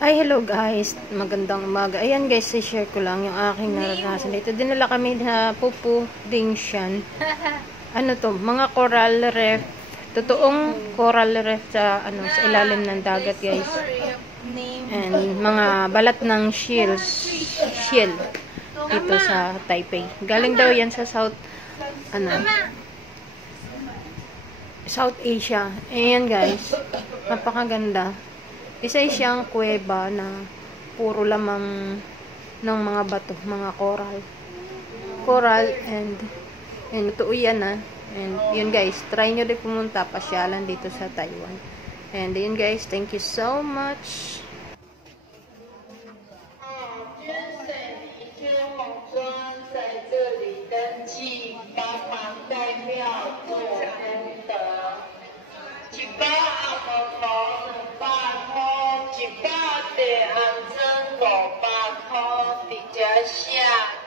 Ay, hello guys. Magandang umaga. Ayan guys, i-share ko lang yung aking naranasan dito. Dinala kami na Pupu Dingshan. Ano to? Mga coral reef. Totoong coral reef sa sa ilalim ng dagat guys. And mga balat ng shell dito sa Taipei. Galing daw yan sa South Asia. Ayan guys. Napakaganda. Isa siyang kuweba na puro lamang ng mga bato, mga coral and totoo yan and yun guys, try nyo din pumunta, pasyalan dito sa Taiwan. And yun guys, thank you so much.安真500块，直接下。